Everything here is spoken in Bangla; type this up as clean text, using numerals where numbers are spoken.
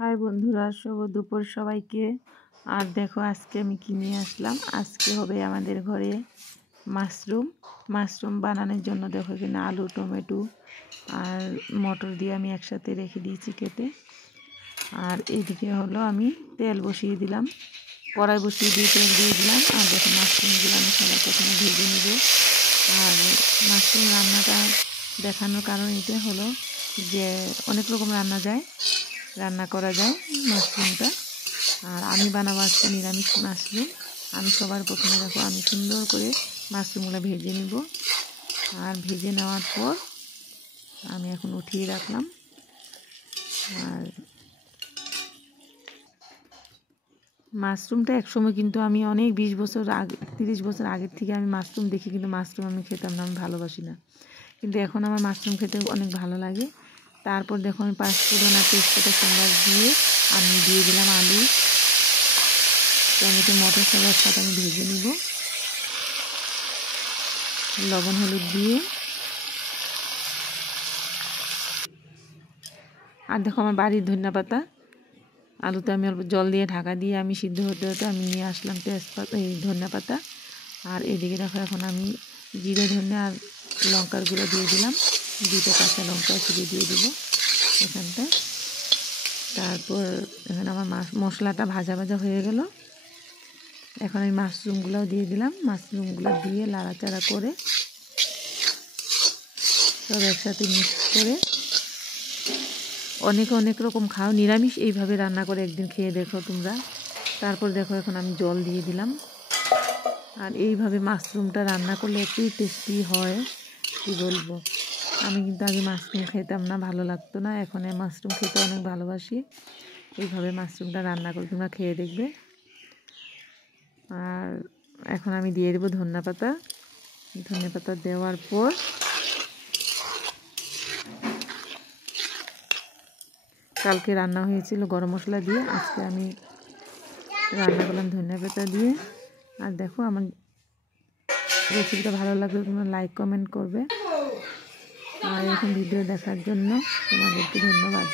হাই বন্ধুরা, শুভ দুপুর সবাইকে। আর দেখো আজকে আমি কি নিয়ে আসলাম। আজকে হবে আমাদের ঘরে মাশরুম বানানোর জন্য দেখো এখানে আলু, টমেটো আর মটর দিয়ে আমি একসাথে রেখে দিয়েছি কেটে। আর এদিকে হলো আমি তেল বসিয়ে দিলাম, কড়াই বসিয়ে দিয়ে তেল দিয়ে দিলাম। আর দেখো মাশরুমগুলো আমি সবার প্রথমে ভেজে নেব। আর মাশরুম রান্নাটা দেখানোর কারণ এটা হলো যে অনেক রকম রান্না করা যায় মাশরুমটা। আর আমি বানাবো আজকে নিরামিষ মাশরুম। আমি সবার প্রথমে দেখো আমি সুন্দর করে মাশরুমগুলো ভেজে নিব। আর ভেজে নেওয়ার পর আমি এখন উঠিয়ে রাখলাম। আর মাশরুমটা একসময় কিন্তু আমি অনেক 20 বছর আগে 30 বছর আগের থেকে আমি মাশরুম দেখি, কিন্তু মাশরুম আমি খেতাম না, আমি ভালোবাসি না। কিন্তু এখন আমার মাশরুম খেতে অনেক ভালো লাগে। তারপর দেখো আমি পাঁচফোড়ন আর তেজপাতা সম্বাস দিয়ে আমি দিয়ে দিলাম আলু, টমেটো, মটর সবার সাথে আমি ভেজে নিব। লবণ হলুদ দিয়ে আর দেখো আমার বাড়ির ধনিয়া পাতা, আলুতে আমি অল্প জল দিয়ে ঢাকা দিয়ে আমি সিদ্ধ হতে হতে আমি নিয়ে আসলাম তেজপাতা, এই ধনিয়া পাতা। আর এদিকে দেখো এখন আমি জিরে, ধনে আর লঙ্কার গুঁড়ো দিয়ে দিলাম, 2টা কাঁচা লঙ্কা ছিঁড়ে দিয়ে দিব এখানটায়। তারপর এখানে আমার মশলাটা ভাজা ভাজা হয়ে গেল। এখন আমি মাশরুমগুলোও দিয়ে দিলাম। মাশরুমগুলো দিয়ে লাড়াচাড়া করে সব একসাথে মিক্স করে অনেক রকম খাও, নিরামিষ এইভাবে রান্না করে একদিন খেয়ে দেখো তোমরা। তারপর দেখো এখন আমি জল দিয়ে দিলাম। আর এইভাবে মাশরুমটা রান্না করলে একটু টেস্টি হয়, কি বলবো। আমি কিন্তু আগে মাশরুম খেতাম না, ভালো লাগতো না। এখন মাশরুম খেতে অনেক ভালোবাসি। এইভাবে মাশরুমটা রান্না করে তোমরা খেয়ে দেখবে। আর এখন আমি দিয়ে দেবো ধনিয়া পাতা দেওয়ার পর কালকে রান্না হয়েছিল গরম মশলা দিয়ে, আজকে আমি রান্না করলাম ধনিয়া পাতা দিয়ে। আর দেখো আমার রেসিপিটা ভালো লাগলে তোমরা লাইক কমেন্ট করবে। আর এরকম ভিডিও দেখার জন্য তোমাদেরকে ধন্যবাদ।